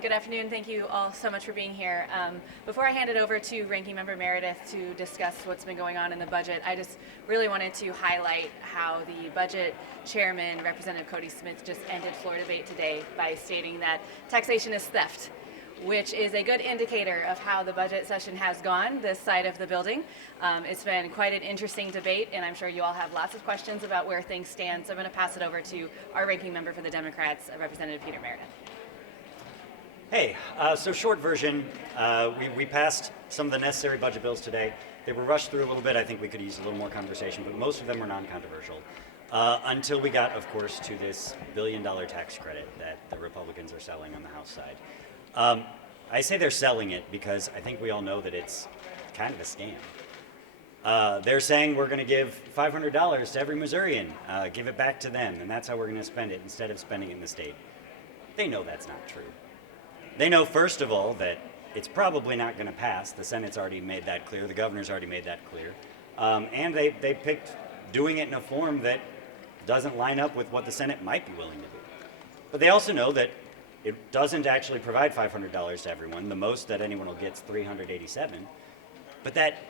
Good afternoon. Thank you all so much for being here. Before I hand it over to Ranking Member Meredith to discuss what's been going on in the budget, I just really wanted to highlight how the budget chairman, Representative Cody Smith, just ended floor debate today by stating that taxation is theft, which is a good indicator of how the budget session has gone this side of the building. It's been quite an interesting debate, and I'm sure you all have lots of questions about where things stand, so I'm going to pass it over to our ranking member for the Democrats, Representative Peter Meredith. Hey, so short version, we passed some of the necessary budget bills today. They were rushed through a little bit. I think we could use a little more conversation, but most of them were non-controversial. Until we got, of course, to this billion-dollar tax credit that the Republicans are selling on the House side. I say they're selling it because I think we all know that it's kind of a scam. They're saying we're going to give $500 to every Missourian, give it back to them, and that's how we're going to spend it instead of spending it in the state. They know that's not true. They know, first of all, that it's probably not going to pass. The Senate's already made that clear. The governor's already made that clear. And they picked doing it in a form that doesn't line up with what the Senate might be willing to do. But they also know that it doesn't actually provide $500 to everyone. The most that anyone will get is $387. But that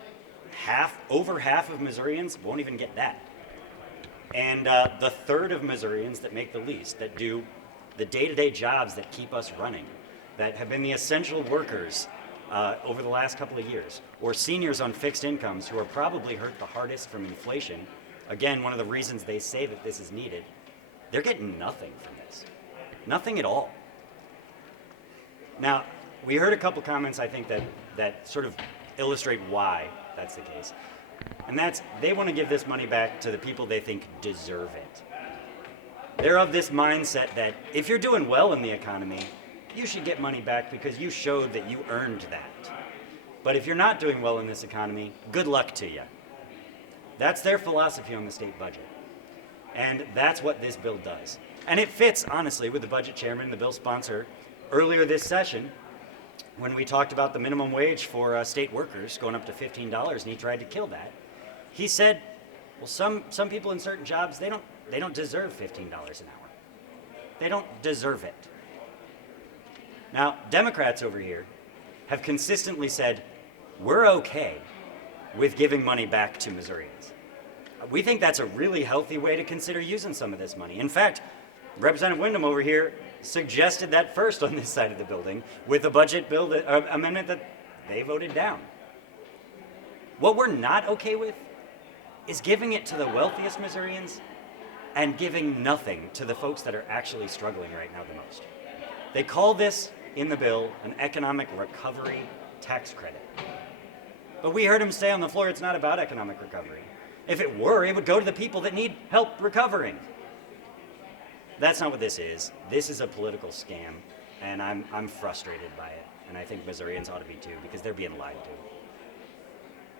over half of Missourians won't even get that. And the third of Missourians that make the least, that do the day-to-day jobs that keep us running, that have been the essential workers over the last couple of years, or seniors on fixed incomes who are probably hurt the hardest from inflation, again, one of the reasons they say that this is needed, they're getting nothing from this. Nothing at all. Now, we heard a couple comments, I think, that sort of illustrate why that's the case. And that's, they want to give this money back to the people they think deserve it. They're of this mindset that if you're doing well in the economy, you should get money back because you showed that you earned that. But if you're not doing well in this economy, good luck to you. That's their philosophy on the state budget. And that's what this bill does. And it fits, honestly, with the budget chairman and the bill sponsor earlier this session when we talked about the minimum wage for state workers going up to $15, and he tried to kill that. He said, well, some people in certain jobs, they don't deserve $15 an hour. They don't deserve it. Now, Democrats over here have consistently said, we're okay with giving money back to Missourians. We think that's a really healthy way to consider using some of this money. In fact, Representative Windham over here suggested that first on this side of the building with a budget bill amendment that they voted down. What we're not okay with is giving it to the wealthiest Missourians and giving nothing to the folks that are actually struggling right now the most. They call this in the bill an economic recovery tax credit. But we heard him say on the floor it's not about economic recovery. If it were, it would go to the people that need help recovering. That's not what this is. This is a political scam, and I'm frustrated by it. And I think Missourians ought to be too, because they're being lied to.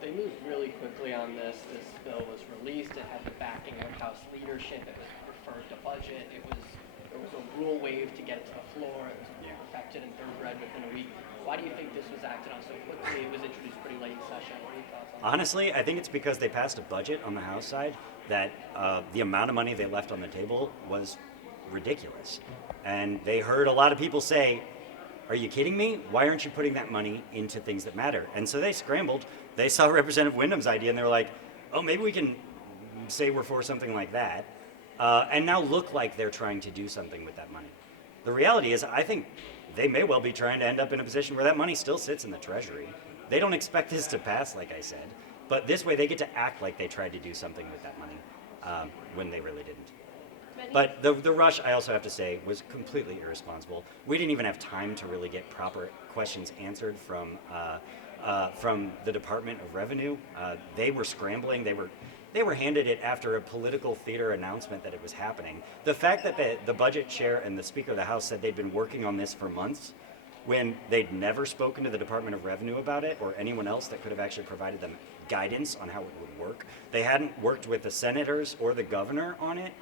They moved really quickly on this. This bill was released. It had the backing of House leadership. It was referred to budget. There was a rule wave to get it to the floor. It was perfected and thoroughbred within a week. Why do you think this was acted on so quickly? It was introduced pretty late in session. What are your thoughts on that? Honestly, I think it's because they passed a budget on the House side that the amount of money they left on the table was ridiculous. And they heard a lot of people say, are you kidding me? Why aren't you putting that money into things that matter? And so they scrambled. They saw Representative Windham's idea and they were like, oh, maybe we can say we're for something like that. And now look like they're trying to do something with that money. The reality is, I think they may well be trying to end up in a position where that money still sits in the Treasury. They don't expect this to pass, like I said, but this way they get to act like they tried to do something with that money when they really didn't. But the rush, I also have to say, was completely irresponsible. We didn't even have time to really get proper questions answered from the Department of Revenue. They were scrambling. They were handed it after a political theater announcement that it was happening. The fact that the budget chair and the Speaker of the House said they'd been working on this for months when they'd never spoken to the Department of Revenue about it or anyone else that could have actually provided them guidance on how it would work. They hadn't worked with the senators or the governor on it.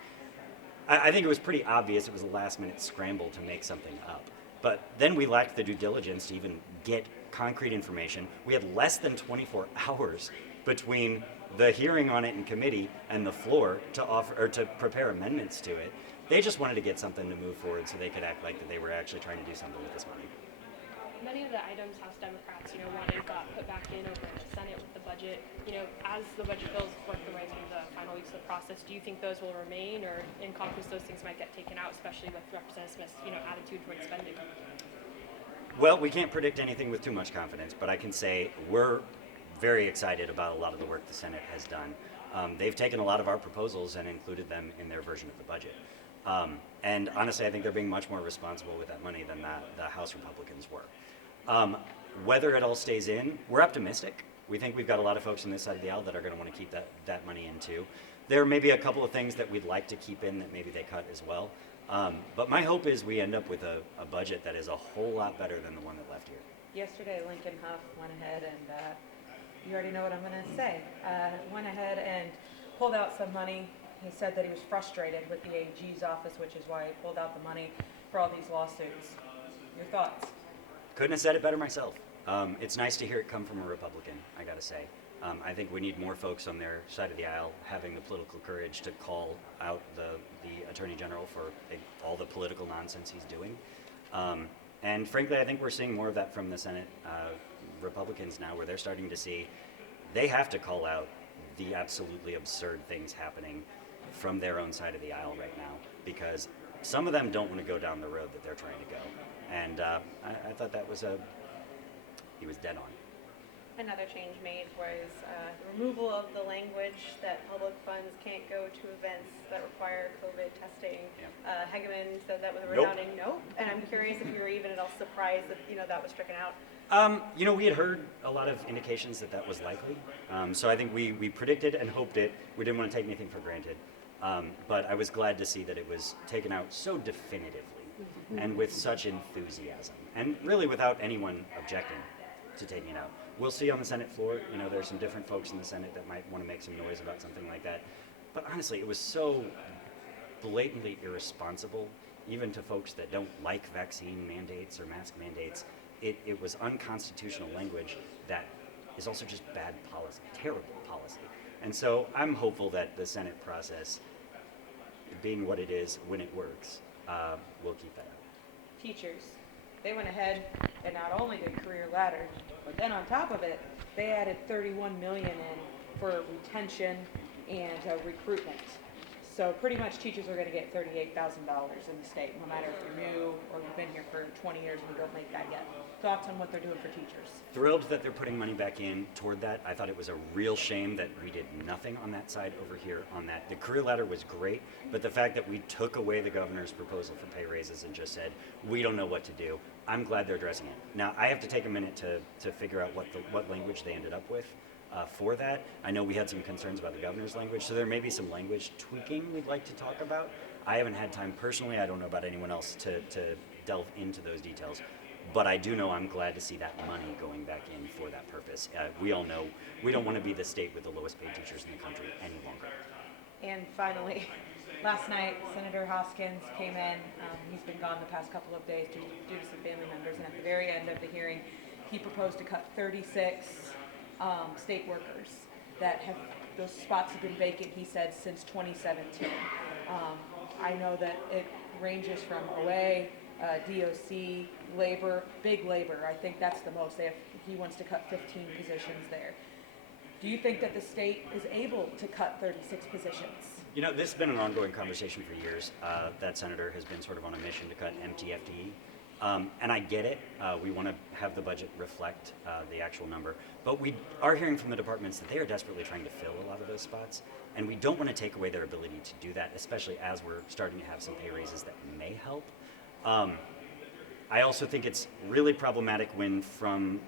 I think it was pretty obvious it was a last-minute scramble to make something up. But then we lacked the due diligence to even get concrete information. We had less than 24 hours between the hearing on it in committee and the floor to offer or to prepare amendments to it. They just wanted to get something to move forward so they could act like that they were actually trying to do something with this money. Many of the items House Democrats, wanted got put back in over in the Senate with the budget. As the budget bills work their way through the final weeks of the process, do you think those will remain, or in conference those things might get taken out, especially with Representative Smith's, attitude towards spending? Well, we can't predict anything with too much confidence, but I can say we're very excited about a lot of the work the Senate has done. They've taken a lot of our proposals and included them in their version of the budget. And honestly, I think they're being much more responsible with that money than the House Republicans were. Whether it all stays in, we're optimistic. We think we've got a lot of folks on this side of the aisle that are going to want to keep that money in too. There may be a couple of things that we'd like to keep in that maybe they cut as well. But my hope is we end up with a budget that is a whole lot better than the one that left here. Yesterday, Lincoln Huff went ahead and, you already know what I'm going to say, went ahead and pulled out some money. He said that he was frustrated with the AG's office, which is why he pulled out the money for all these lawsuits. Your thoughts? Couldn't have said it better myself. It's nice to hear it come from a Republican, I gotta say. I think we need more folks on their side of the aisle having the political courage to call out the Attorney General for all the political nonsense he's doing. And frankly, I think we're seeing more of that from the Senate Republicans now, where they're starting to see they have to call out the absolutely absurd things happening from their own side of the aisle right now, because some of them don't want to go down the road that they're trying to go. And I thought that was he was dead on. Another change made was the removal of the language that public funds can't go to events that require COVID testing. Yeah. Hegeman said that with a Nope. resounding no, and I'm curious if you were even at all surprised that that was stricken out. We had heard a lot of indications that was likely. So I think we predicted and hoped it. We didn't want to take anything for granted. But I was glad to see that it was taken out so definitively and with such enthusiasm, and really without anyone objecting to taking it out. We'll see on the Senate floor. There's some different folks in the Senate that might want to make some noise about something like that. But honestly, it was so blatantly irresponsible, even to folks that don't like vaccine mandates or mask mandates. It was unconstitutional language that is also just bad policy, terrible policy. And so I'm hopeful that the Senate process, being what it is when it works, will keep that up. Teachers, they went ahead and not only did career ladder, but then on top of it, they added $31 million in for retention and recruitment. So pretty much teachers are going to get $38,000 in the state, no matter if you're new or you've been here for 20 years and you don't make that yet. Thoughts on what they're doing for teachers? Thrilled that they're putting money back in toward that. I thought it was a real shame that we did nothing on that side over here on that. The career ladder was great, but the fact that we took away the governor's proposal for pay raises and just said, we don't know what to do, I'm glad they're addressing it. Now, I have to take a minute to figure out what language they ended up with for that. I know we had some concerns about the governor's language, so there may be some language tweaking we'd like to talk about. I haven't had time personally, I don't know about anyone else, to delve into those details. But I do know I'm glad to see that money going back in for that purpose. We all know we don't want to be the state with the lowest paid teachers in the country any longer. And finally, last night, Senator Hoskins came in. He's been gone the past couple of days due to some family members. And at the very end of the hearing, he proposed to cut 36 state workers that have, those spots have been vacant, he said, since 2017. I know that it ranges from OA, DOC, labor, big labor. I think that's the most. He wants to cut 15 positions there. Do you think that the state is able to cut 36 positions? This has been an ongoing conversation for years. That senator has been sort of on a mission to cut MTFDE. And I get it. We want to have the budget reflect the actual number. But we are hearing from the departments that they are desperately trying to fill a lot of those spots. And we don't want to take away their ability to do that, especially as we're starting to have some pay raises that may help. I also think it's really problematic when from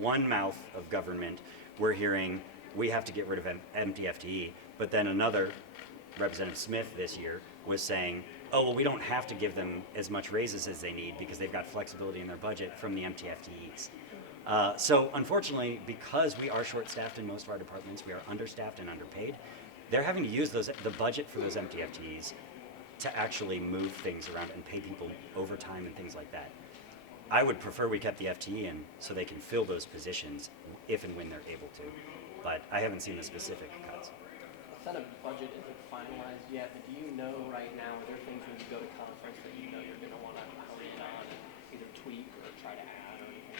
one mouth of government we're hearing we have to get rid of MTFTE, but then another, Representative Smith this year, was saying, oh, well, we don't have to give them as much raises as they need because they've got flexibility in their budget from the MTFTEs. So unfortunately, because we are short-staffed in most of our departments, we are understaffed and underpaid, they're having to use the budget for those MTFTEs to actually move things around and pay people overtime and things like that. I would prefer we kept the FTE in so they can fill those positions if and when they're able to. but I haven't seen the specific cuts. The Senate budget isn't finalized yet, but do you know right now, are there things when you go to conference that you know you're going to want to hurry on and either tweak or try to add or anything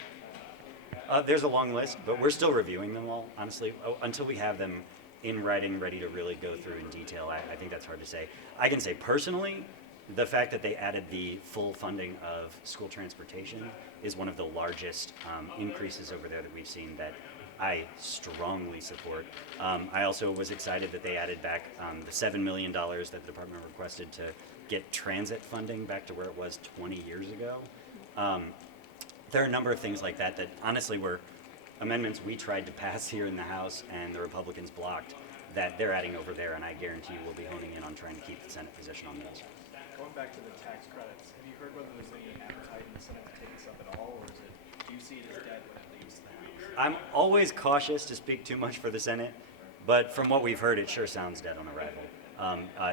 like that? There's a long list, but we're still reviewing them all, honestly. Until we have them in writing, ready to really go through in detail, I think that's hard to say. I can say personally, the fact that they added the full funding of school transportation is one of the largest increases over there that we've seen that I strongly support. I also was excited that they added back the $7 million that the department requested to get transit funding back to where it was 20 years ago. There are a number of things like that that honestly were amendments we tried to pass here in the House and the Republicans blocked that they're adding over there, and I guarantee you we'll be honing in on trying to keep the Senate position on those. Going back to the tax credits, have you heard whether there's any appetite in the Senate to take this up at all, or is it, do you see it as dead when it leaves the House? I'm always cautious to speak too much for the Senate, but from what we've heard, it sure sounds dead on arrival.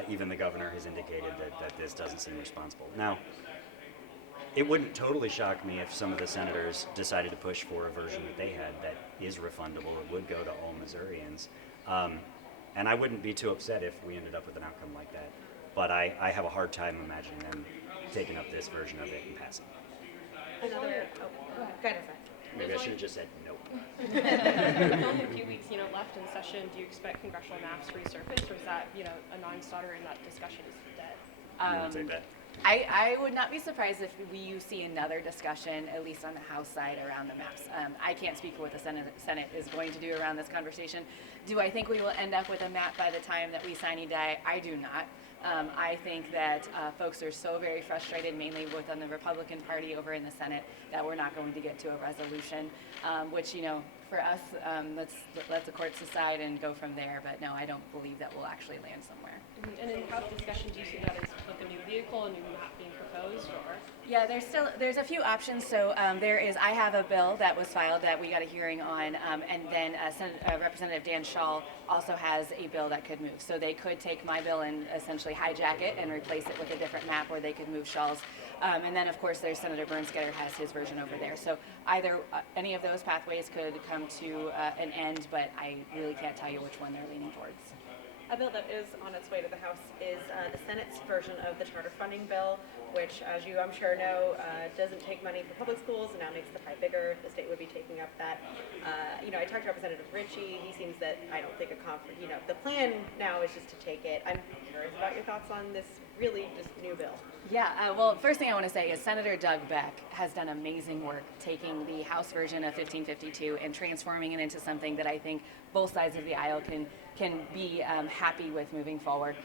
Even the governor has indicated that this doesn't seem responsible. Now, it wouldn't totally shock me if some of the senators decided to push for a version that they had that is refundable. It would go to all Missourians. And I wouldn't be too upset if we ended up with an outcome like that. But I have a hard time imagining them taking up this version of it and passing it. Another, oh, go ahead, Fred. Maybe I should have just said nope. With only a few weeks, left in session, do you expect congressional maps to resurface, or is that, a non-starter and that discussion is dead? You want to take that? I would not be surprised if you see another discussion, at least on the House side, around the maps. I can't speak for what the Senate is going to do around this conversation. Do I think we will end up with a map by the time that we sign and die? I do not. I think that folks are so very frustrated, mainly within the Republican Party over in the Senate, that we're not going to get to a resolution, which, for us, let's let the courts decide and go from there. But no, I don't believe that we'll actually land somewhere. And in House discussion, do you see that as like a new vehicle, a new map being proposed, or? Yeah, there's a few options. So I have a bill that was filed that we got a hearing on, and then Representative Dan Schall also has a bill that could move. So they could take my bill and essentially hijack it and replace it with a different map, or they could move Schall's. And then of course there's Senator Bernskoetter has his version over there. So either any of those pathways could come to an end, but I really can't tell you which one they're leaning towards. A bill that is on its way to the House is the Senate's version of the charter funding bill, which, as you I'm sure know, doesn't take money from public schools and now makes the pie bigger. The state would be taking up that. I talked to Representative Ritchie. He seems that I don't think the plan now is just to take it. I'm curious about your thoughts on this really just new bill. Yeah, well, first thing I want to say is Senator Doug Beck has done amazing work taking the House version of 1552 and transforming it into something that I think both sides of the aisle can be happy with moving forward.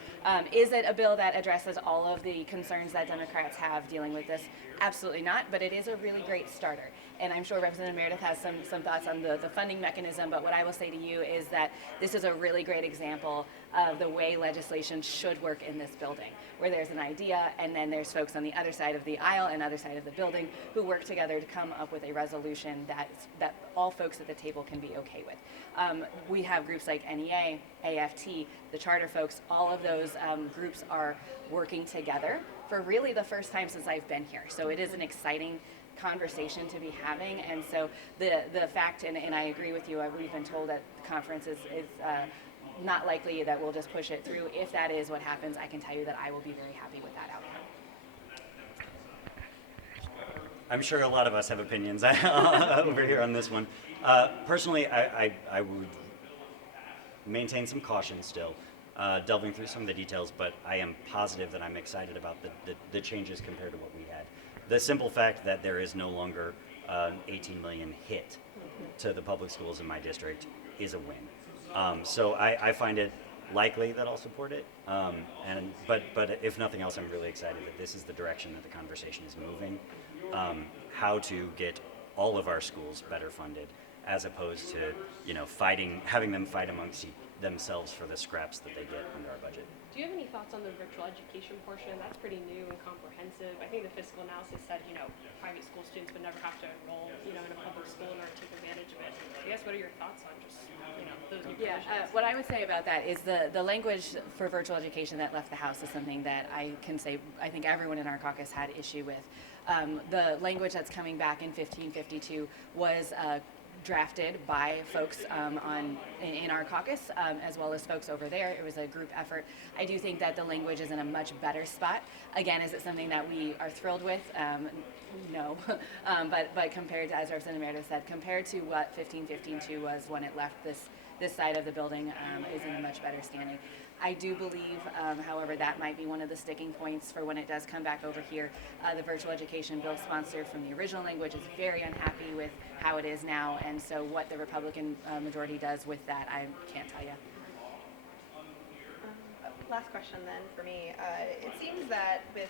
Is it a bill that addresses all of the concerns that Democrats have dealing with this? Absolutely not, but it is a really great starter. And I'm sure Representative Meredith has some thoughts on the funding mechanism, but what I will say to you is that this is a really great example of the way legislation should work in this building, where there's an idea and then there's folks on the other side of the aisle and other side of the building who work together to come up with a resolution that all folks at the table can be okay with. We have groups like NEA, AFT, the charter folks, all of those groups are working together for really the first time since I've been here. So it is an exciting conversation to be having, and so the fact, and I agree with you, we've been told that the conference is not likely that we'll just push it through. If that is what happens, I can tell you that I will be very happy with that outcome. I'm sure a lot of us have opinions over here on this one. Personally, I would maintain some caution still, delving through some of the details, but I am positive that I'm excited about the changes compared to what we had. The simple fact that there is no longer an $18 million hit to the public schools in my district is a win. So I find it likely that I'll support it. But if nothing else, I'm really excited that this is the direction that the conversation is moving. How to get all of our schools better funded, as opposed to having them fight amongst themselves for the scraps that they get under our budget. Do you have any thoughts on the virtual education portion? That's pretty new and comprehensive. I think the fiscal analysis said, private school students would never have to enroll, in a public school in order to take advantage of it. I guess, what are your thoughts on just, those new provisions? What I would say about that is the language for virtual education that left the House is something that I can say I think everyone in our caucus had issue with. The language that's coming back in 1552 was drafted by folks in our caucus, as well as folks over there. It was a group effort. I do think that the language is in a much better spot. Again, is it something that we are thrilled with? No, but compared to, as Representative Meredith said, compared to what 1515-2 was when it left this side of the building, is in a much better standing. I do believe, however, that might be one of the sticking points for when it does come back over here. The virtual education bill sponsor from the original language is very unhappy with how it is now, and so what the Republican majority does with that, I can't tell you. Last question then for me. It seems that with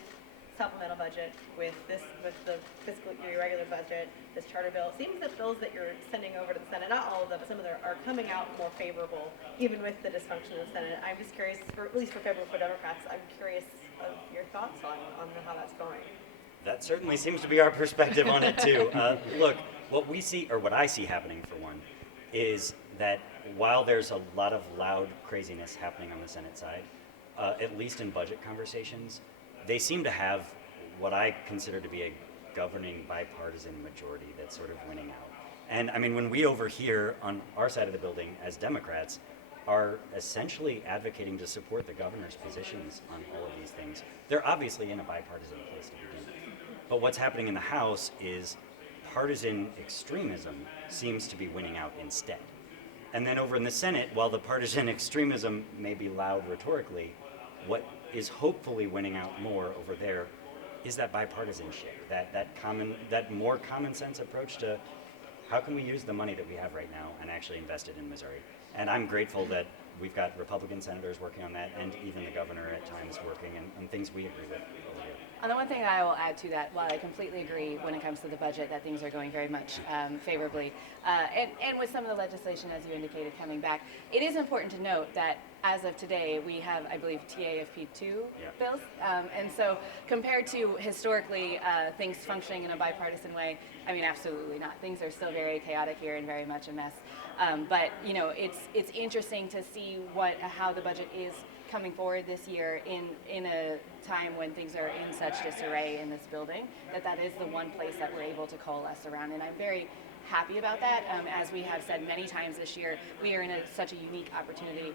supplemental budget, with the fiscal year regular budget, this charter bill, it seems that bills that you're sending over to the Senate, not all of them, but some of them are coming out more favorable, even with the dysfunction of the Senate. I'm just curious, at least for favorable for Democrats, I'm curious of your thoughts on how that's going. That certainly seems to be our perspective on it too. Look, what we see, or what I see happening for one, is that while there's a lot of loud craziness happening on the Senate side, at least in budget conversations, they seem to have what I consider to be a governing bipartisan majority that's sort of winning out. And I mean, when we over here on our side of the building as Democrats are essentially advocating to support the governor's positions on all of these things, they're obviously in a bipartisan place to begin with. But what's happening in the House is partisan extremism seems to be winning out instead. And then over in the Senate, while the partisan extremism may be loud rhetorically, what is hopefully winning out more over there is that bipartisanship, that more common sense approach to how can we use the money that we have right now and actually invest it in Missouri. And I'm grateful that we've got Republican senators working on that, and even the governor at times working on things we agree with over here. And the one thing I will add to that, while I completely agree when it comes to the budget that things are going very much favorably, and with some of the legislation, as you indicated, coming back, it is important to note that as of today, we have, I believe, TAFP2 bills. And so compared to historically things functioning in a bipartisan way, I mean, absolutely not. Things are still very chaotic here and very much a mess. But, you know, it's interesting to see how the budget is coming forward this year in a time when things are in such disarray in this building, that is the one place that we're able to coalesce around. And I'm very happy about that. As we have said many times this year, we are in such a unique opportunity.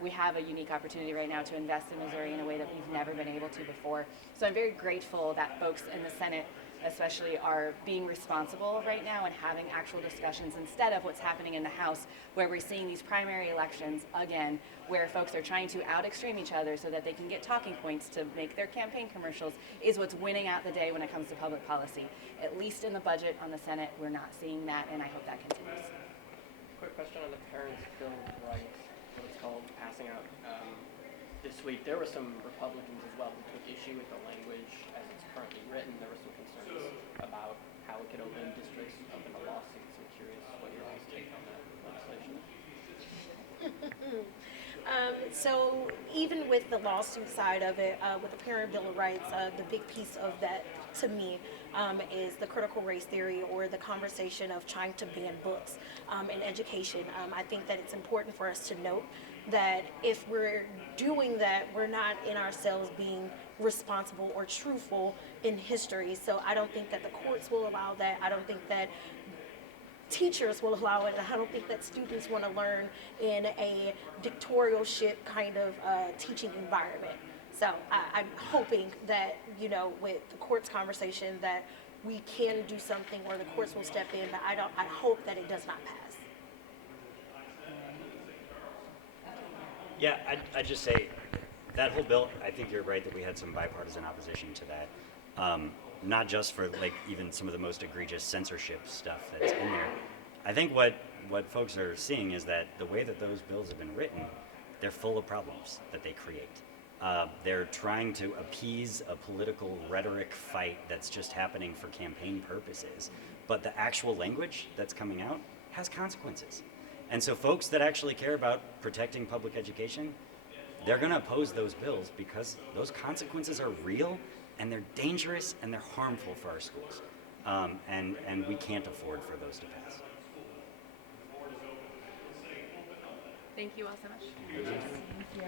We have a unique opportunity right now to invest in Missouri in a way that we've never been able to before. So I'm very grateful that folks in the Senate especially are being responsible right now and having actual discussions instead of what's happening in the House, where we're seeing these primary elections again, where folks are trying to out-extreme each other so that they can get talking points to make their campaign commercials, is what's winning out the day when it comes to public policy. At least in the budget on the Senate, we're not seeing that, and I hope that continues. Quick question on the Parents' Bill of Rights, what it's called, passing out this week. There were some Republicans as well who took issue with the language as it's currently written. There were some concerns about how it could open districts up in a lawsuit. So I'm curious what your guys' take on that legislation. So even with the lawsuit side of it, with the Parent Bill of Rights, the big piece of that to me is the critical race theory, or the conversation of trying to ban books in education. I think that it's important for us to note that if we're doing that, we're not in ourselves being responsible or truthful in history. So I don't think that the courts will allow that. I don't think that teachers will allow it. I don't think that students want to learn in a dictatorship kind of teaching environment. So I'm hoping that, you know, with the courts conversation, that we can do something, or the courts will step in, but I hope that it does not pass. Yeah, I'd just say that whole bill, I think you're right that we had some bipartisan opposition to that. Not just for like even some of the most egregious censorship stuff that's in there. I think what folks are seeing is that the way that those bills have been written, they're full of problems that they create. They're trying to appease a political rhetoric fight that's just happening for campaign purposes. But the actual language that's coming out has consequences. And so folks that actually care about protecting public education, they're going to oppose those bills because those consequences are real, and they're dangerous, and they're harmful for our schools. And we can't afford for those to pass. Thank you all so much. Thank you.